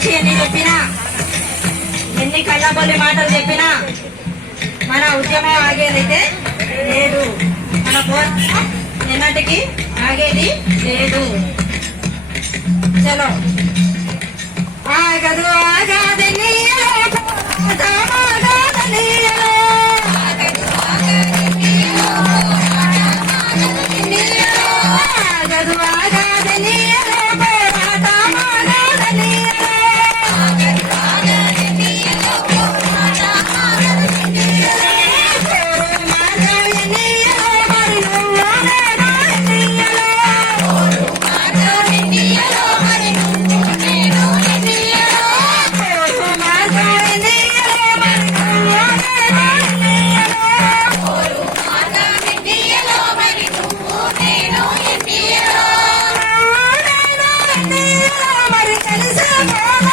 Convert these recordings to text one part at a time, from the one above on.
వచ్చి ఎన్ని చెప్పినా ఎన్ని కళ్ళబొల్లి మాటలు చెప్పినా మన ఉద్యమం ఆగేదైతే లేదు. మన పోరాటం నిన్నటికి ఆగేది లేదు. చలో. somebody and it's a girl.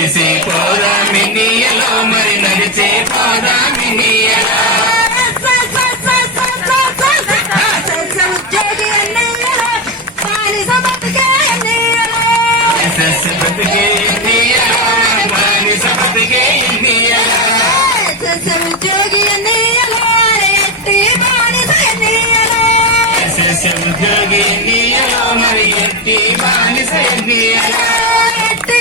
కలిసి పోదామి నీయలో మరి నడిచి పోదామి నీయలా ఉద్యోగి మరి ఎట్టి బానిస ఎట్టి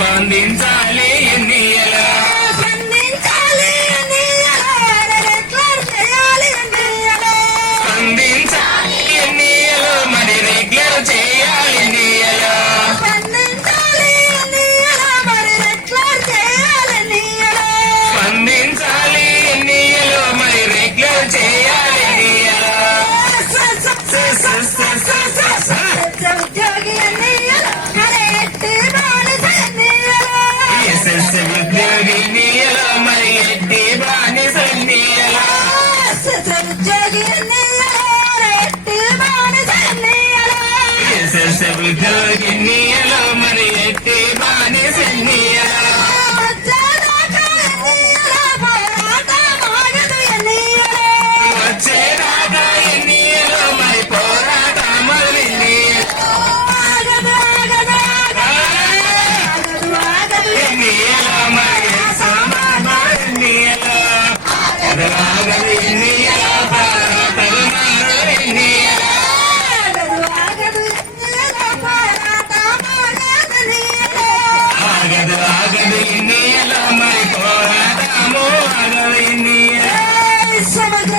昆明在里 again now.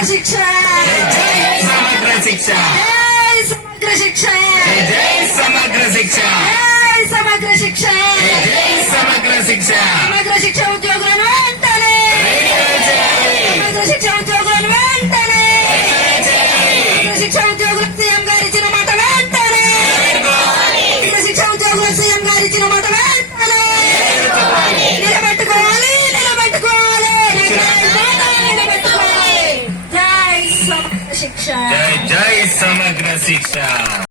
magic chair. Samagra Shiksha. Hey, Samagra Shiksha. Hey, Samagra Shiksha. Yeah.